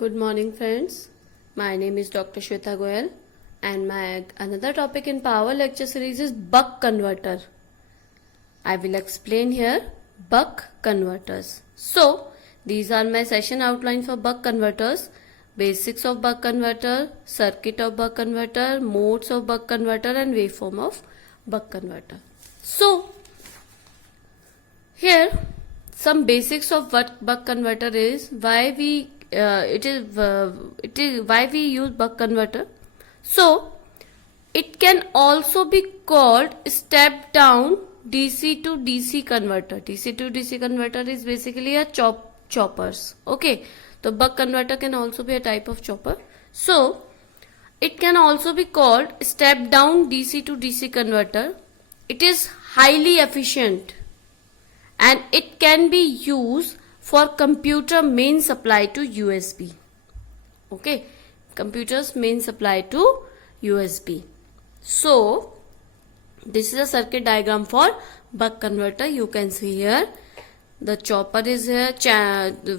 Good morning, friends. My name is Dr. Shweta Goyal, and my another topic in Power lecture series is buck converter. I will explain here buck converters. So, these are my session outline for buck converters: basics of buck converter, circuit of buck converter, modes of buck converter, and waveform of buck converter. So, here some basics of what buck converter is, why we it is why we use buck converter. So it can also be called step down DC to DC converter. DC to DC converter is basically a choppers. Okay, so buck converter can also be a type of chopper. So it can also be called step down DC to DC converter. It is highly efficient and it can be used for computer main supply to USB. Okay, computer's main supply to USB. So this is a circuit diagram for buck converter. You can see here the chopper is here,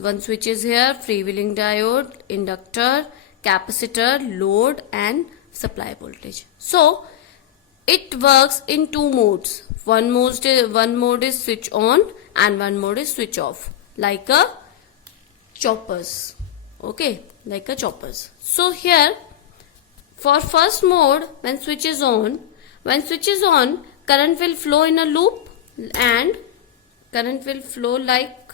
one switch is here, freewheeling diode, inductor, capacitor, load, and supply voltage. So it works in two modes. One mode is switch on and one mode is switch off, like a choppers. Okay, like a choppers. So here for first mode, when switch is on, current will flow in a loop and current will flow like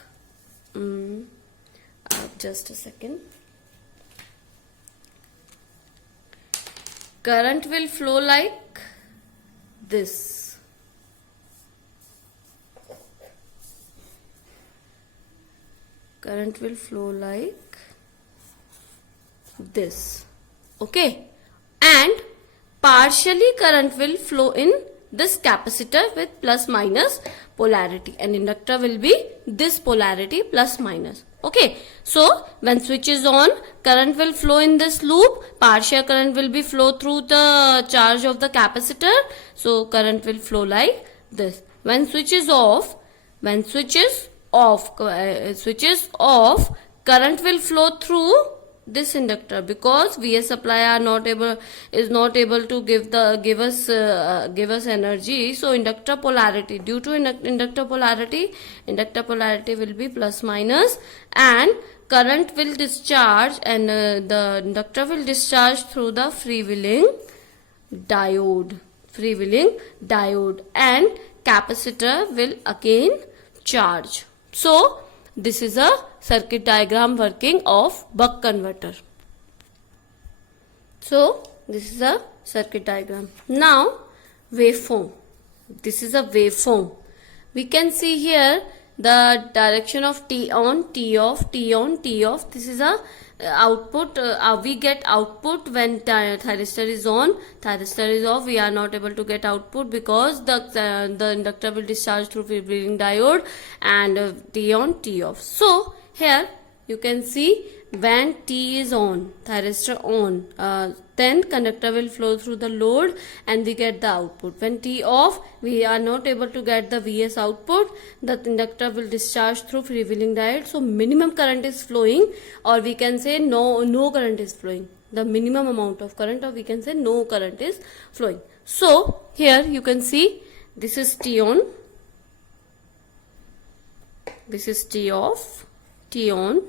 just a second. Current will flow like this. Current will flow like this. Okay, and partially current will flow in this capacitor with plus minus polarity, and inductor will be this polarity plus minus. Okay, so when switch is on, current will flow in this loop, partial current will be flow through the charge of the capacitor, so current will flow like this. When switch is off, current will flow through this inductor, because VS supply is not able to give us energy. So inductor polarity, due to inductor polarity will be plus minus, and current will discharge, and the inductor will discharge through the freewheeling diode, and capacitor will again charge. So this is a circuit diagram working of buck converter. So this is a circuit diagram. Now waveform. This is a waveform. We can see here the direction of T on, T off, T on, T off. This is a output. We get output when thyristor is on, thyristor is off. We are not able to get output because the inductor will discharge through freewheeling diode, and T on, T off. So here you can see when T is on, thyristor on, then conductor will flow through the load and we get the output. When T off, we are not able to get the VS output. The inductor will discharge through freewheeling diode. So minimum current is flowing, or we can say no current is flowing. The minimum amount of current, or we can say no current is flowing. So here you can see this is T on, this is T off, T on,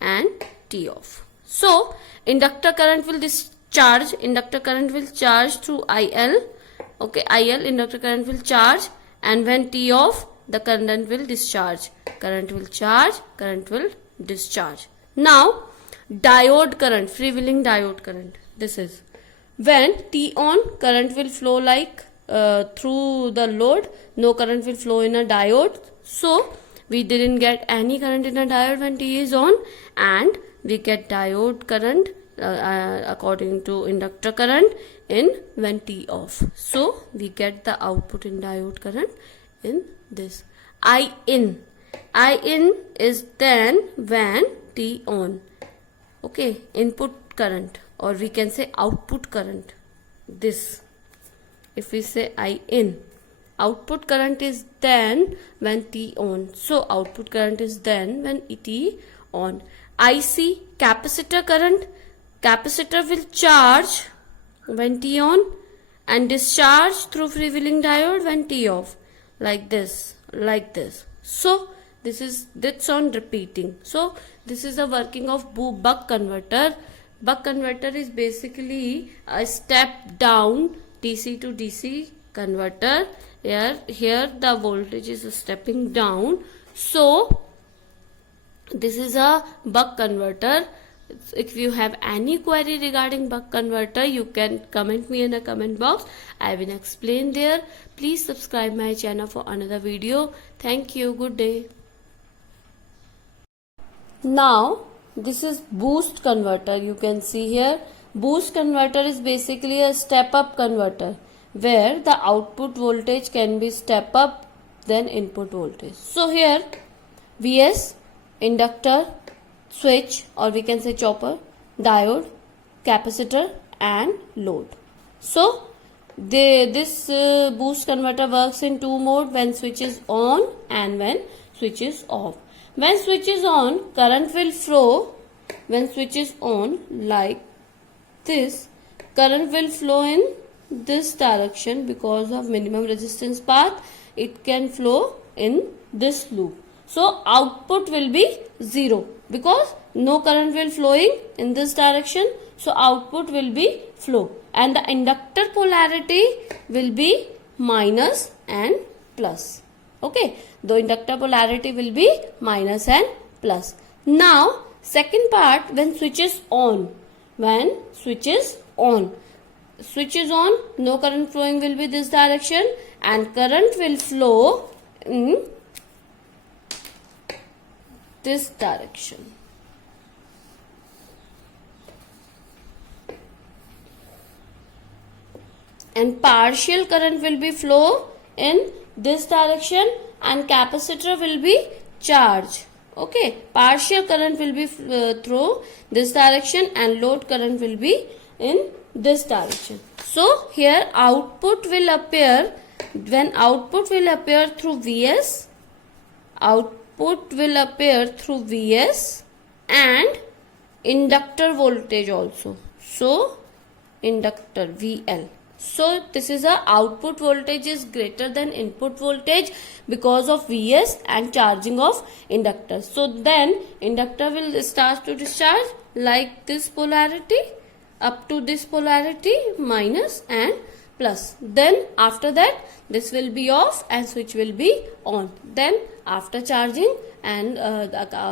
and T off. So inductor current will discharge, inductor current will charge through IL. Okay, IL, inductor current will charge, and when T off, the current will discharge. Current will charge, current will discharge. Now diode current, freewheeling diode current. This is when T on, current will flow like through the load, no current will flow in a diode. So we didn't get any current in a diode when T is on, and we get diode current according to inductor current in when T off. So we get the output in diode current in this. In is then when T on. Okay, input current, or we can say output current. This, if we say in, output current is then when T on. So output current is then when T on. IC, capacitor current. Capacitor will charge when T on and discharge through freewheeling diode when T off. Like this. So that's on repeating. So this is the working of buck converter. Buck converter is basically a step down DC to DC converter. Here the voltage is stepping down. So this is a buck converter. If you have any query regarding buck converter, you can comment me in the comment box. I will explain there. Please subscribe my channel for another video. Thank you. Good day. Now this is boost converter. You can see here, boost converter is basically a step up converter where the output voltage can be step up than input voltage. So here Vs, inductor, switch, or we can say chopper, diode, capacitor and load. So this boost converter works in two modes, when switch is on and when switch is off. When switch is on, current will flow. When switch is on, like this, current will flow in this direction. Because of minimum resistance path, it can flow in this loop. So output will be 0 because no current will flowing in this direction. So output will be flow, and the inductor polarity will be minus and plus. Okay, the inductor polarity will be minus and plus. Now second part, when switch is on. When switch is on, no current flowing will be this direction, and current will flow in this direction. And partial current will be flow in this direction, and capacitor will be charged. Okay, partial current will be through this direction and load current will be in this direction. So here output will appear, when output will appear through Vs, and inductor voltage also. So inductor VL. So this is a output voltage is greater than input voltage because of Vs and charging of inductor. So then inductor will start to discharge like this polarity up to this polarity, minus and plus. Then after that this will be off and switch will be on. Then after charging and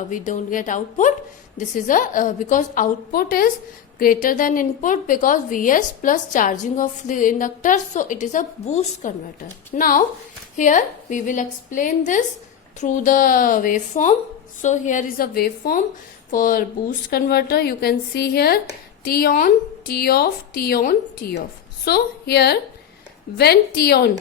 we don't get output. This is a because output is greater than input because Vs plus charging of the inductor. So it is a boost converter. Now here we will explain this through the waveform. So here is a waveform for boost converter. You can see here T on, T off, T on, T off. So here when T on,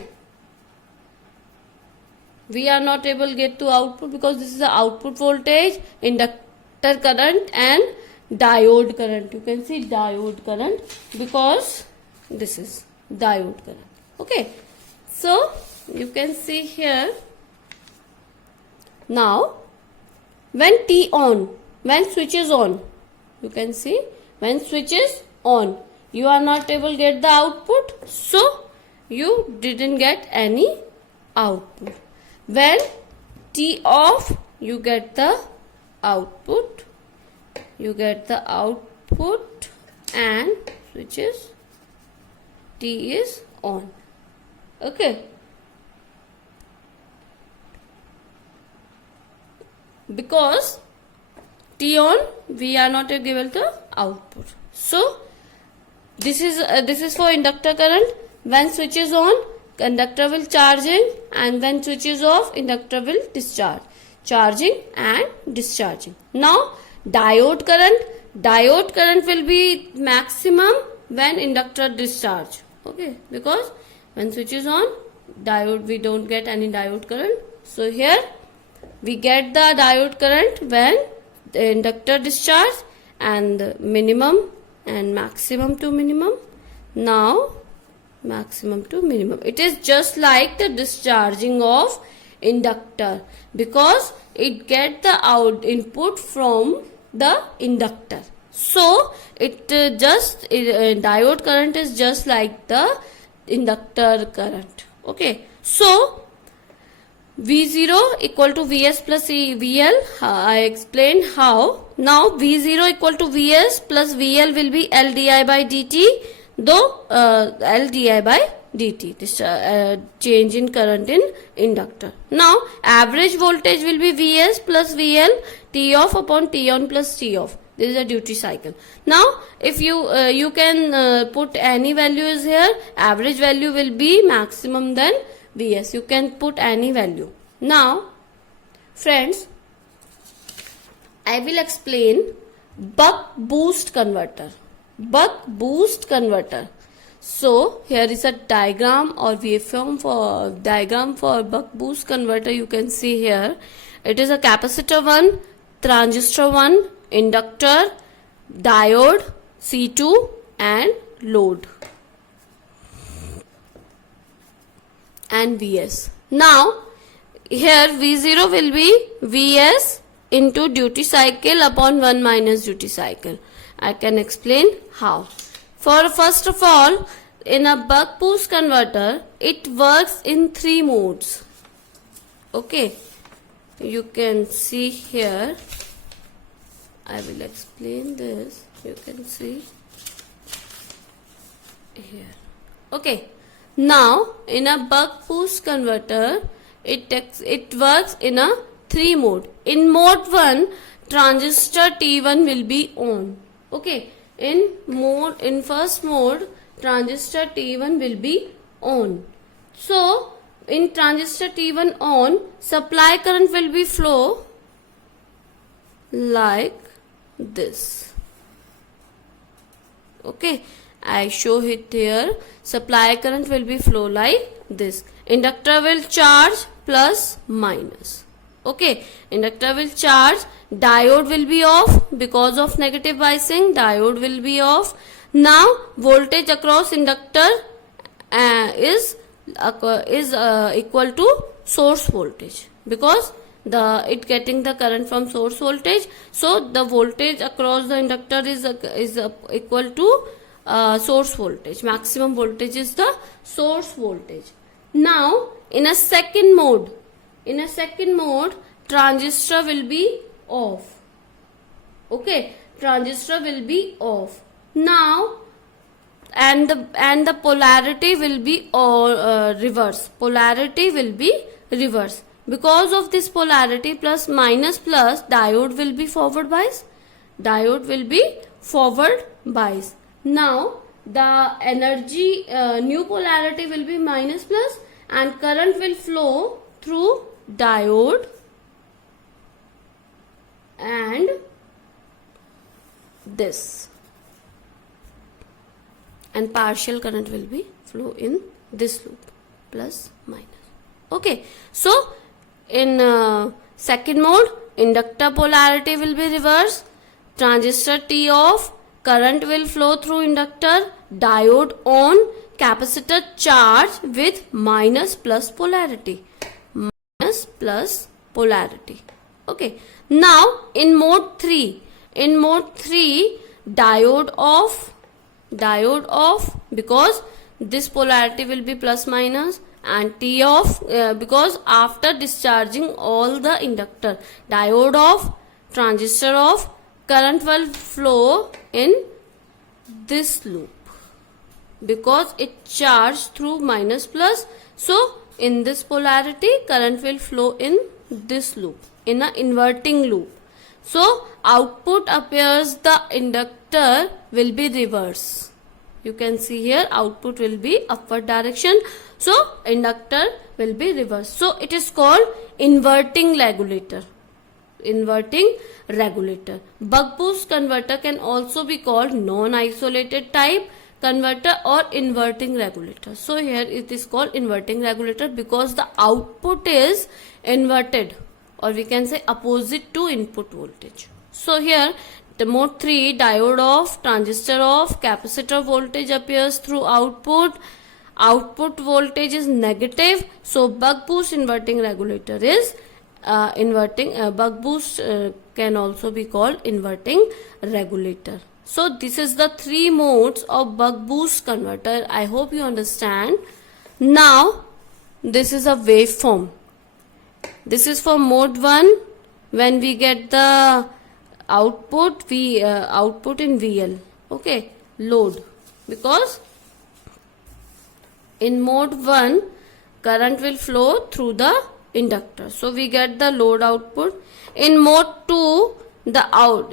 we are not able to get to output because this is the output voltage, inductor current and diode current. You can see diode current because this is diode current. Okay, so you can see here. Now when T on, when switch is on, you can see when switch is on, you are not able to get the output, so you didn't get any output. When T off, you get the output. And switch is T is on. Okay, because T on, we are not given the output. So this is for inductor current. When switch is on, inductor will charging, and when switch is off, inductor will discharge, charging and discharging. Now diode current will be maximum when inductor discharge. Okay, because when switch is on, diode, we don't get any diode current. So here we get the diode current when the inductor discharge, and minimum and maximum to minimum. Now maximum to minimum, it is just like the discharging of inductor, because it get the input from the inductor. So it diode current is just like the inductor current. Okay, so V0 equal to Vs plus VL. I explained how. Now V0 equal to Vs plus VL will be L di by dt, though L di by dt, this change in current in inductor. Now average voltage will be Vs plus VL T off upon T on plus T off. This is a duty cycle. Now if you can put any values here. Average value will be maximum than Vs. You can put any value. Now friends, I will explain buck boost converter. Buck boost converter. So here is a diagram or waveform for diagram for buck boost converter. You can see here. It is a capacitor 1, transistor 1, inductor, diode, C2 and load and Vs. Now here V0 will be Vs into duty cycle upon 1 minus duty cycle. I can explain how. For first of all, in a buck boost converter, it works in 3 modes. Okay, you can see here. I will explain this. You can see here. Okay, now in a buck boost converter, it works in a 3 mode. In mode 1, transistor T1 will be on. Okay, in first mode, transistor T1 will be on. So in transistor T1 on, supply current will be flow like this. Okay, I show it here. Supply current will be flow like this. Inductor will charge plus minus. Okay, inductor will charge. Diode will be off because of negative biasing. Diode will be off. Now voltage across inductor is equal to source voltage, because it getting the current from source voltage. So the voltage across the inductor is equal to source voltage. Maximum voltage is the source voltage. Now in a second mode, transistor will be off. Okay, transistor will be off. Now and the polarity will be reverse. Polarity will be reverse. Because of this polarity, plus minus plus, diode will be forward bias. Diode will be forward bias. Now the energy new polarity will be minus plus, and current will flow through diode and this, and partial current will be flow in this loop, plus minus. Okay, so in second mode, inductor polarity will be reversed, transistor T off, current will flow through inductor, diode on, capacitor charge with minus plus polarity. Minus plus polarity. Okay, now in mode 3, diode off, because this polarity will be plus minus, and T off because after discharging all the inductor. Diode off, transistor off, current will flow in this loop because it charged through minus plus. So in this polarity, current will flow in this loop, in an inverting loop. So output appears the inductor will be reverse. You can see here output will be upward direction. So inductor will be reverse. So it is called inverting regulator. Inverting regulator. Buck boost converter can also be called non-isolated type converter or inverting regulator. So here it is called inverting regulator because the output is inverted, or we can say opposite to input voltage. So here the mode 3, diode off, transistor off, capacitor voltage appears through output. Output voltage is negative, so buck boost inverting regulator is inverting buck boost can also be called inverting regulator. So this is the three modes of buck boost converter. I hope you understand. Now this is a waveform. This is for mode 1. When we get the output, we output in VL, okay, load, because in mode 1 current will flow through the inductor, so we get the load output. In mode 2 the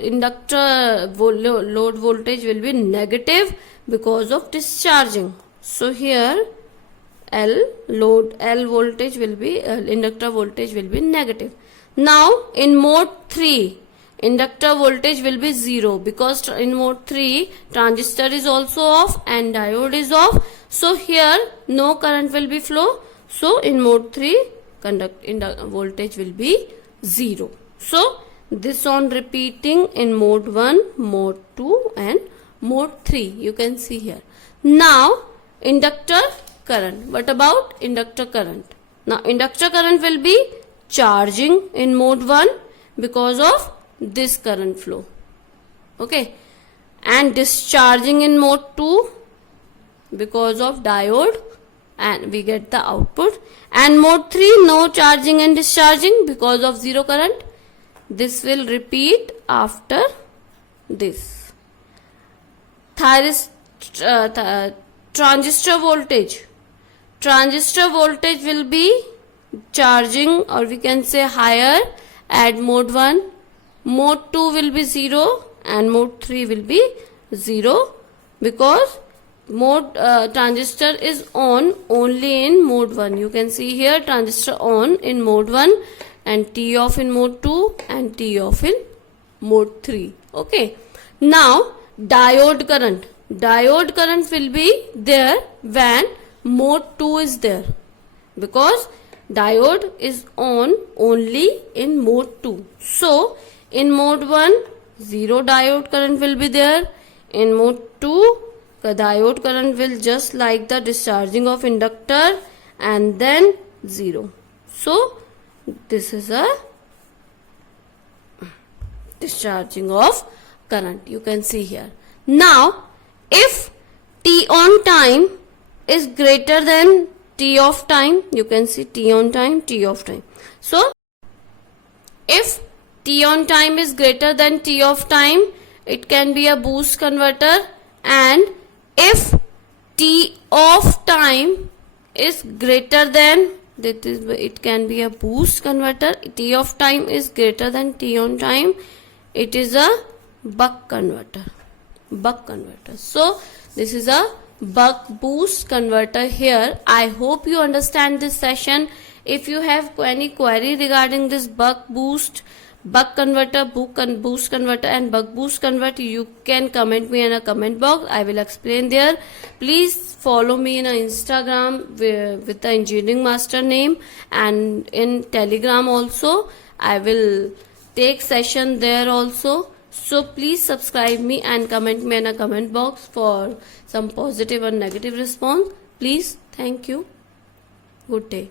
inductor load voltage will be negative because of discharging. So here L voltage will be inductor voltage will be negative. Now in mode 3 inductor voltage will be 0 because in mode 3 transistor is also off and diode is off. So here no current will be flow. So in mode 3 voltage will be 0. So this on repeating in mode 1, mode 2 and mode 3. You can see here. Now inductor current. What about inductor current? Now inductor current will be charging in mode 1 because of this current flow, okay, and discharging in mode 2 because of diode, and we get the output. And mode 3 no charging and discharging because of zero current. This will repeat after this. Transistor voltage will be charging, or we can say higher, at mode 1. Mode 2 will be 0 and mode 3 will be 0 because transistor is on only in mode 1. You can see here transistor on in mode 1 and T off in mode 2 and T off in mode 3. Okay. Now diode current will be there when mode 2 is there, because diode is on only in mode 2. So in mode 1 zero diode current will be there. In mode 2 the diode current will just like the discharging of inductor and then 0. So this is a discharging of current. You can see here. Now if T on time is greater than T off time, you can see T on time, T off time. So if T on time is greater than T off time, it can be a boost converter, and if T off time is greater than, that is, it can be a boost converter. T off time is greater than T on time, it is a buck converter. So this is a buck boost converter here. I hope you understand this session. If you have any query regarding this buck converter, boost converter and buck boost converter, you can comment me in a comment box. I will explain there. Please follow me in Instagram with the engineering master name, and in Telegram also. I will take session there also. So please subscribe me and comment me in a comment box for some positive or negative response. Please. Thank you. Good day.